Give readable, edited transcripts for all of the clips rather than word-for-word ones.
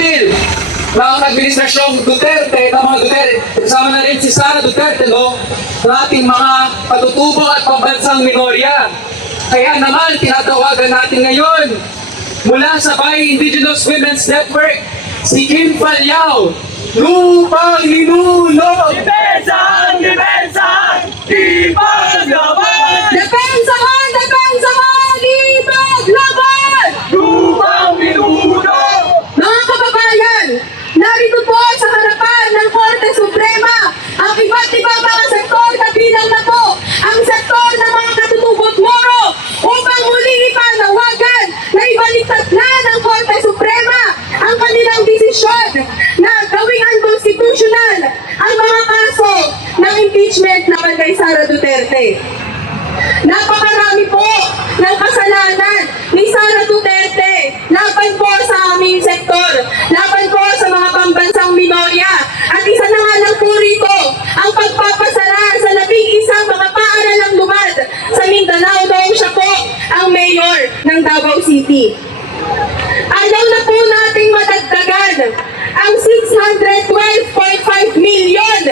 marahil ng administrasyong Duterte, ng mga Duterte, kasama na rin si Sara Duterte, no, ng ating mga patutubo at pambansang minorya. Kaya naman, tinatawagan natin ngayon mula sa Bay Indigenous Women's Network, si Kim Palyao, Lupang Ninuno! Depensahan! Depensahan! Ipaglaban! Depensahan! Depensahan! Ipaglaban! Lupang Ninuno! Mga kababayan, narito po sa harapan ng Korte Suprema ang iba't ibang mga sektor na bilang na po ang sektor ng mga katutubot Moro upang muling ipanawagan na ibaliktad na ng Korte Suprema ang kanilang desisyon na gawing unconstitutional ang mga kaso ng impeachment laban kay Sara Duterte. Napakarami po ng kasalanan ni Sara Duterte laban po sa aming sektor, laban po sa mga pambansang minorya. At isa na nga lang po rito ang pagpapasara sa 11 mga paaralang lumad sa Mindanao noong siya po ang mayor ng Davao City. Ayaw na po nating madagdagan ang 612.5 million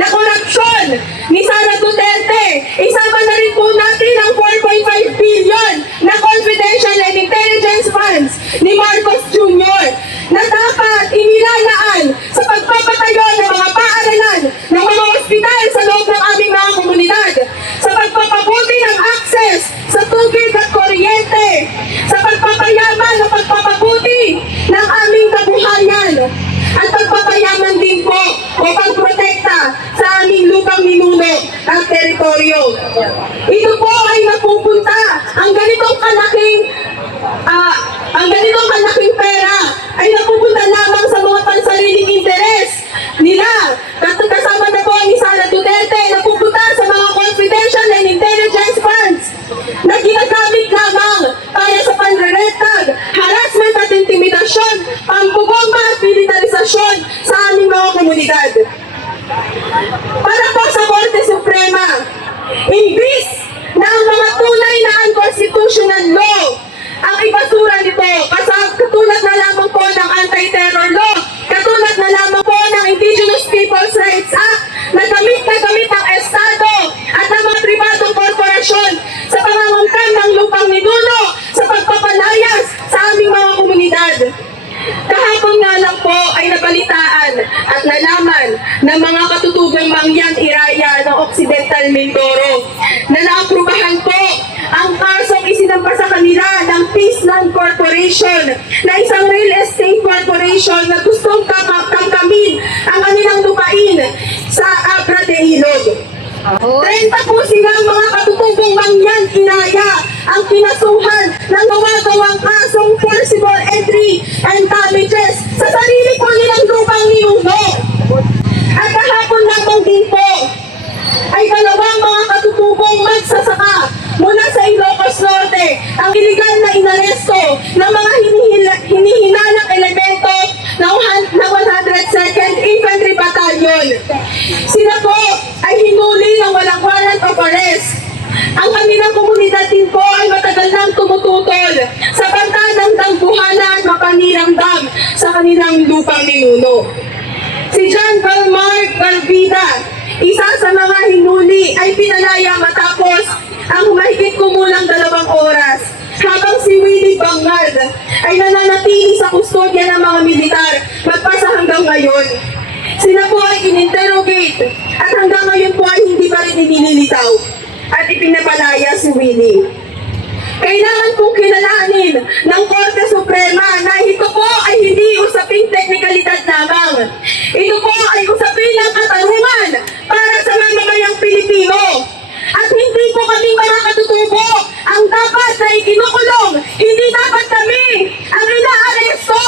na korupsyon ni Sara Duterte. Isama na rin po natin ang 4.5 billion na confidential and intelligence funds ni Marcos Jr. na dapat inilalaan sa pagpapatayo ng mga paaralan, ng mga ospital sa loob ng aming mga komunidad, sa pagpapabuti ng access sa tubig at kuryente, sa pagpapayaman at pagpapabuti ng aming kabuhayan, at pagpapayaman din po o pagprotekta sa aming lupang ninuno at teritoryo. Ito po ay napupunta ang ganitong kalaking pera ay napupunta lamang sa mga pansariling interes nila. Kasama na po ni Sara Duterte, napupunta sa mga confidential and intelligence funds na ginagamit lamang para sa panreretag, harassment at intimidasyon, pambubomba at militarisasyon sa aming mga komunidad. Para po sa Korte Suprema, imbis na ang mga tunay na unconstitutional law ang ibasura nito, katulad na lamang po ng anti-terror law, katulad na lamang po ng Indigenous Peoples' Rights Act na gamit ng Estado at ng mga pribadong korporasyon sa pangangungkam ng lupang ninuno sa pagpapalayas sa aming mga komunidad. Kahapon nga lang po ay nabalitaan at nalaman ng mga katutubong Mangyan Iraya ng Occidental Mindoro na naaprubahan po ang kasong isinampa sa kanila ng Peaceland Corporation na isang real estate corporation na gustong kamkamin ang kanilang lupain sa Abra de Ilog. 30 po silang mga katutubong Mangyan Iraya ang kinasuhan ng gumagawang kasong forcible entry and damages sa sarili po nilang lupang ninuno. At kahapon lamang din po ay dalawang mga katutubong magsasaka mula sa Ilocos Norte ang iligal na inaresto ng mga hinihinalang elemento ng 102nd Infantry Battalion. Sila po ay hinuli ng walang warrant of arrest. Ang kanilang komunidad din po ay matagal nang tumututol sa banta ng Dambuhala at Mapanirang Dam sa kanilang lupang ninuno. Si John Valmar Galvida, isa sa mga hinuli, ay pinalaya matapos ang mahigit kumulang 2 oras, habang si Willie Bangad ay nananatili sa kustodya ng mga militar magpasa hanggang ngayon. Sila po ay in-interrogate at hanggang ngayon po ay hindi pa rin inililitaw at ipinapalaya si Willie. Kailangan pong kilalanin ng Korte Suprema na ito po ay hindi usaping teknikalidad lamang. Ito po ay usapin ng katarungan para sa mamamayang Pilipino. At hindi po kami mga katutubo ang dapat na ikinukulong. Hindi dapat kami ang inaaresto.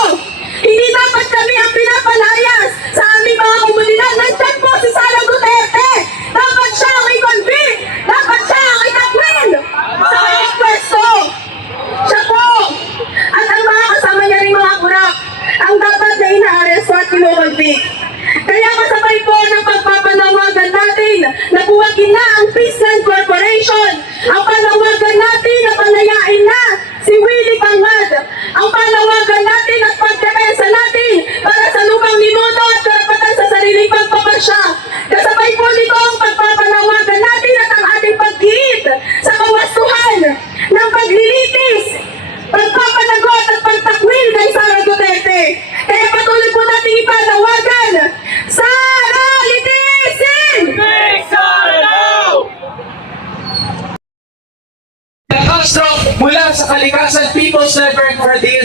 Hindi dapat kami ang pinapalayas sa aming mga komunidad. Nandiyan po si Sara Duterte. Dapat siya ang i-convict. Dapat siya ang i-takwil sa kanyang pwesto. Siya po. At ang mga kasama niya rin mga kurap ang dapat na inaaresto at kinukonvict.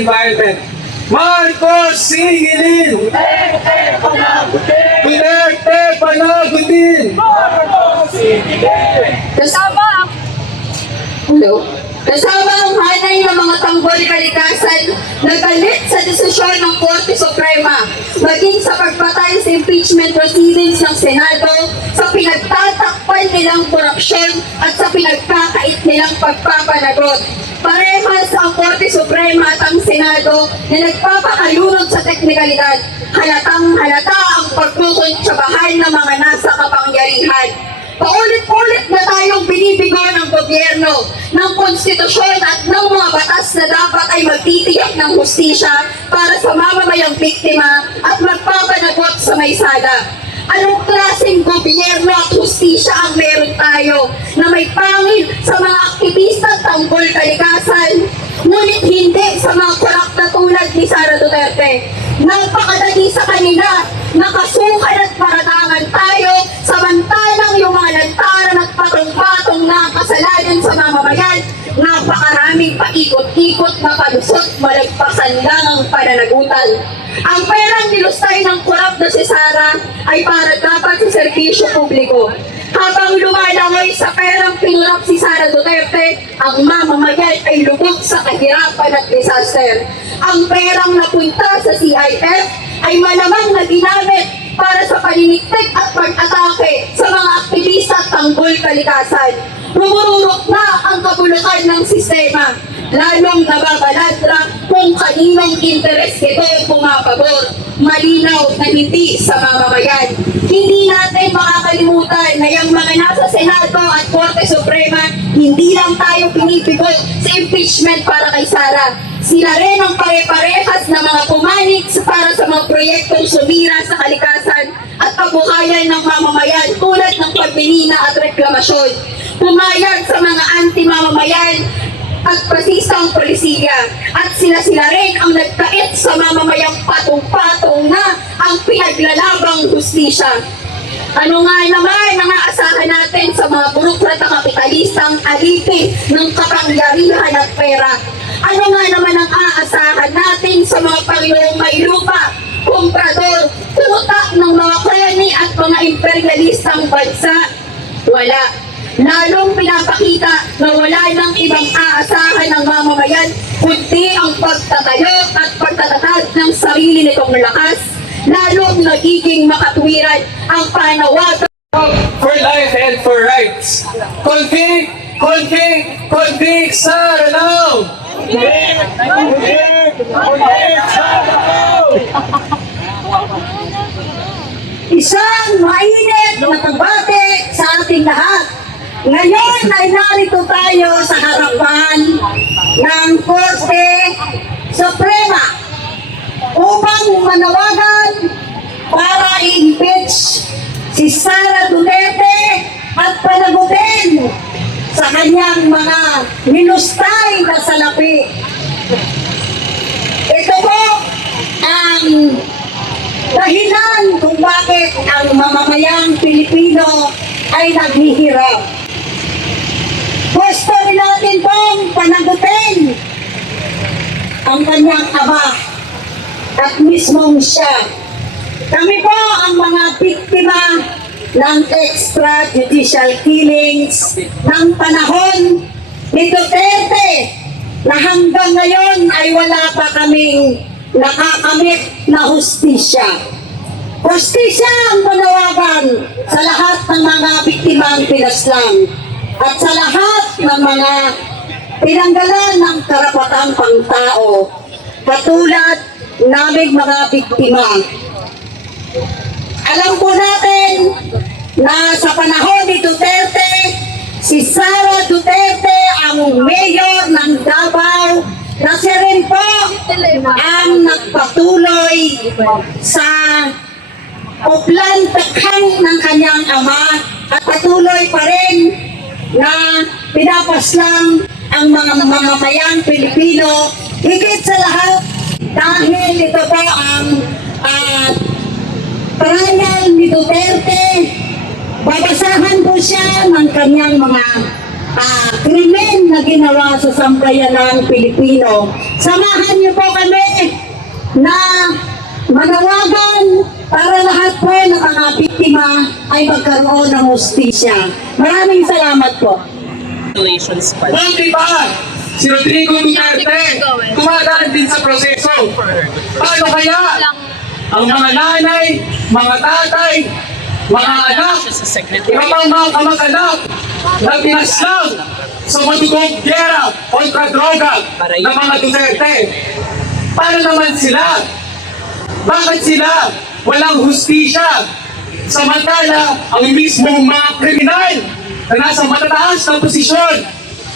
environment. Marcos singilin! Duterte panagutin! Duterte panagutin! Marcos singilin! Kasama ang hanay ng mga tanggol kalikasan na galit sa desisyon ng Korte Suprema, maging sa pagpatay sa impeachment proceedings ng Senado, sa pinagtatakpan nilang korupsyon at sa pinagkakait nilang pagpapanagot. Parehas ang Korte Suprema at ang Senado na nagpapakalunod sa teknikalidad. Halatang halata ang pagkukuntsabahan ng mga nasa kapangyarihan. Paulit-ulit na tayong binibigo ng gobyerno, ng konstitusyon at ng mga batas na dapat ay magtitiyak ng hustisya para sa mamamayang biktima at magpapanagot sa may sala. Anong klaseng gobyerno at hustisya ang meron tayo na may pangil sa mga aktivista at tanggol kalikasan, ngunit hindi sa mga korap na tulad ni Sara Duterte? Napakadali sa kanila, nakasukan at paratangan tayo, samantalang yung mga lantaran at patong-patong na kasalanan sa mamamayan, napakaraming paikot-ikot na palusot, malagpasan lang ang pananagutan. Ang perang nilustay ng korap na si Sara ay para dapat sa serbisyo publiko. Habang lumalangoy sa perang pinurap si Sara Duterte, ang mamamayan ay lubog sa kahirapan at disaster. Ang perang napunta sa CIF ay malamang na ginamit para sa paniniktik at pag-atake sa mga aktivista at tanggol kalikasan. Rumururok na ang kabulukan ng sistema, lalong nababaladra kung kaninong interes ito pumapabor. Malinaw na hindi sa mamamayan. Hindi natin makakalimutan na yung mga nasa Senado at Korte Suprema, hindi lang tayo pinipigot sa impeachment para kay Sara. Sila rin ang pare-parehas na mga pumanig para sa mga proyektong sumira sa kalikasan at kabuhayan ng mamamayan tulad ng pagminina at reklamasyon. Pumayag sa mga anti-mamamayan at pasistang polisiya at sila rin ang nagkait sa mamamayang patong-patong na ang pinaglalabang hustisya. Ano nga naman ang aasahan natin sa mga burokrata kapitalistang alipin ng kapangyarihan at pera? Ano nga naman ang aasahan natin sa mga Panginoong may lupa, komprador, tutak ng mga kroni at mga imperialistang bansa? Wala. Lalong pinapakita na wala nang ibang aasahan ng mamamayan kundi ang pagtatayo at pagtatatag ng sarili nitong lakas. Lalong nagiging makatwiran ang panawagan For life and for rights. Convict! Convict! Convict Sara now! isang mainit na pagbati sa ating lahat. Ngayon ay narito tayo sa harapan ng Korte Suprema upang manawagan para i-impeach si Sara Duterte at panagutin sa kanyang mga minustay na salapi. Ito po ang dahilan kung bakit ang mamamayang Pilipino ay naghihirap. Gusto natin pong panagutin ang kanyang ama at mismong siya. Kami po ang mga biktima ng extrajudicial killings ng panahon ni Duterte na hanggang ngayon ay wala pa kaming nakakamit na hustisya. Hustisya ang manawagan sa lahat ng mga biktimang pinaslang at sa lahat ng mga pinanggalan ng karapatang pangtao katulad naming mga biktima. Alam po natin na sa panahon ni Duterte, si Sara Duterte ang mayor ng Davao na siya rin po ang nagpatuloy sa uplantakhang ng kanyang ama at patuloy pa rin na pinapaslang ang mga mamamayang Pilipino higit sa lahat dahil ito po ang trial ni Duterte. Babasahan po siya ng kanyang mga krimen na ginawa sa sambayanang Pilipino. Samahan niyo po kami na manawagan para lahat po ng mga biktima ay magkaroon ng hustisya. Maraming salamat po. Bakit ba? Si Rodrigo Duterte tumadaan din sa proseso. Paano kaya ang mga nanay, mga tatay, mga anak, iba pang mga kamag-anak na pinaslang sa madugong gera kontra droga ng mga Duterte? Paano naman sila? Bakit sila walang hustisya? Samantala, ang mismong mga kriminal na nasa matataas na posisyon,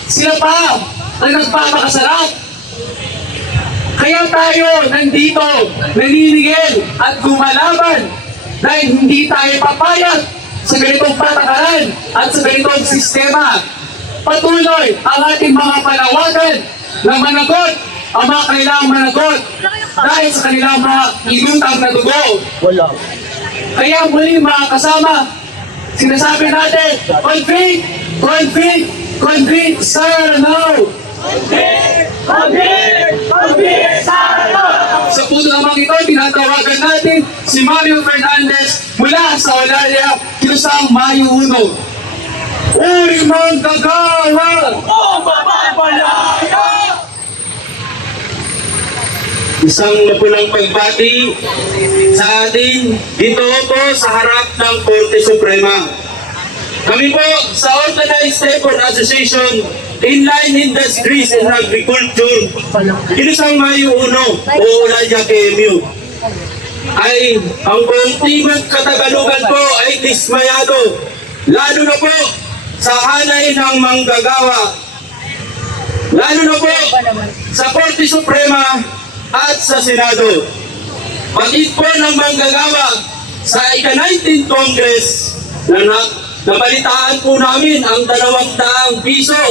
sila pa ang nagpapakasarap. Kaya tayo nandito, naninigil at gumalaban dahil hindi tayo papayag sa ganitong patakaran at sa ganitong sistema. Patuloy ang ating mga panawagan na managot ang mga kanilang managot dahil sa kanilang mga inutang na dugo. Kaya muli mga kasama, sinasabi natin, convict, convict, convict, sir, no! Sa puno namang ito, tinatawagan natin si Mario Fernandez mula sa Olalia, Kilusang Mayo 1. Uy, manggagawa! Isang mapulang pagbati sa atin dito po sa harap ng Korte Suprema. Kami po sa Organized Labor Association Inline Industries and Agriculture, Kilusang Mayo 1 o Olalia KMU, ay ang kontimang katagalugan po ay dismayado, lalo na po sa hanay ng manggagawa, lalo na po sa Korte Suprema at sa Senado. Pagit po ng manggagawa sa ika-19 Congress na nabalitaan po namin ang 200 piso.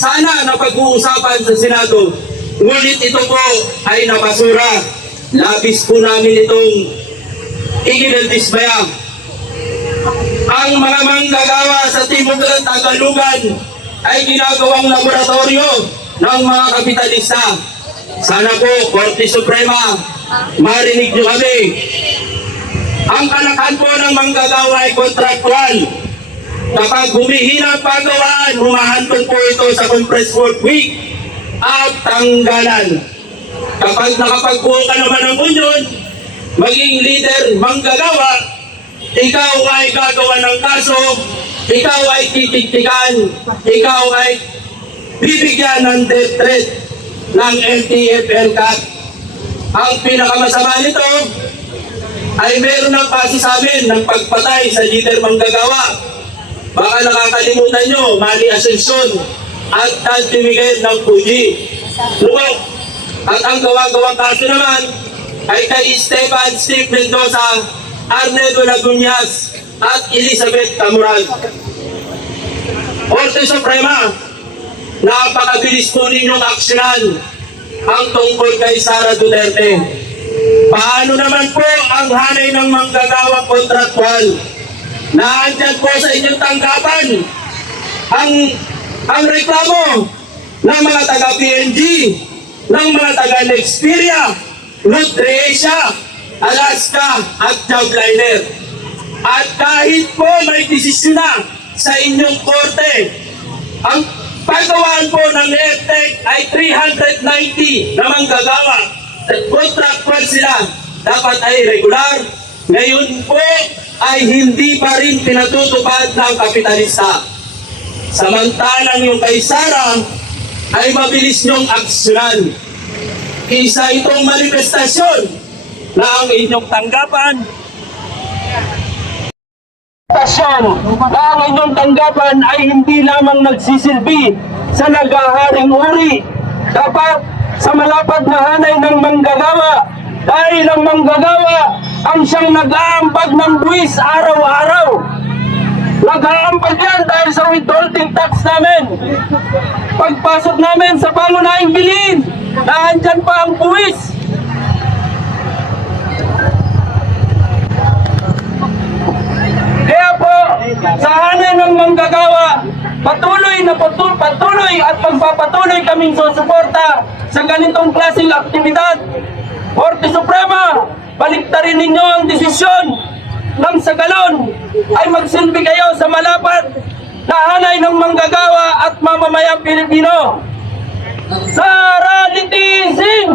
Sana napag-uusapan sa Senado. Ngunit ito po ay napasura. Labis po namin itong ikinaldismaya. Ang mga manggagawa sa Timog ng Tagalugan ay ginagawang laboratorio ng mga kapitalista. Sana po, Korte Suprema, marinig nyo kami. Ang kalakhan po ng manggagawa ay kontraktual. Kapag humihina ang pagawaan, humahantong po ito sa compressed work week at tanggalan. Kapag nakapagbuo ka naman ng union, maging leader manggagawa, ikaw ay gagawa ng kaso, ikaw ay titiktikan, ikaw ay bibigyan ng death threat ng LTFL-CAT. Ang pinakamasama nito ay meron ng pasisamin ng pagpatay sa leader manggagawa. Baka nakakalimutan nyo, Manny Asuncion at Dante Miguel ng Puji. Lubog. At ang gawa-gawang kaso naman ay kay Esteban Steve Mendoza, Arnedo Lagunyas at Elizabeth Camoral. Korte Suprema, napakabilis po ninyong aksyonan ang tungkol kay Sara Duterte. Paano naman po ang hanay ng manggagawang kontraktual? Naandyan po sa inyong tanggapan ang reklamo ng mga taga-PNG, ng mga taga-Nexperia, Nutricia, Alaska at Jobliner. At kahit po may desisyon na sa inyong korte, ang pagawaan po ng EPTEC ay 390 na manggagawa. Contractual sila, dapat ay regular. Ngayon po ay hindi pa rin pinatutupad ng kapitalista. Samantalang yung kay Sara ay mabilis niyong aksyonan. Isa itong manifestasyon na ang inyong tanggapan na ang inyong tanggapan ay hindi lamang nagsisilbi sa naghaharing uri, dapat sa malapad na hanay ng manggagawa, dahil ang manggagawa ang siyang nag-aambag ng buwis araw-araw. Nag-aambag yan dahil sa withholding tax namin. Pagpasok namin sa pangunahing bilhin, naandyan pa ang buwis. Kaya po, sa hanay ng manggagawa, patuloy na na patuloy at magpapatuloy kaming susuporta sa ganitong klaseng aktibidad. Korte Suprema, baliktarin ninyo ang desisyon nang sa galon ay magsilbi kayo sa malapad na hanay ng manggagawa at mamamayang Pilipino. Sara Litising!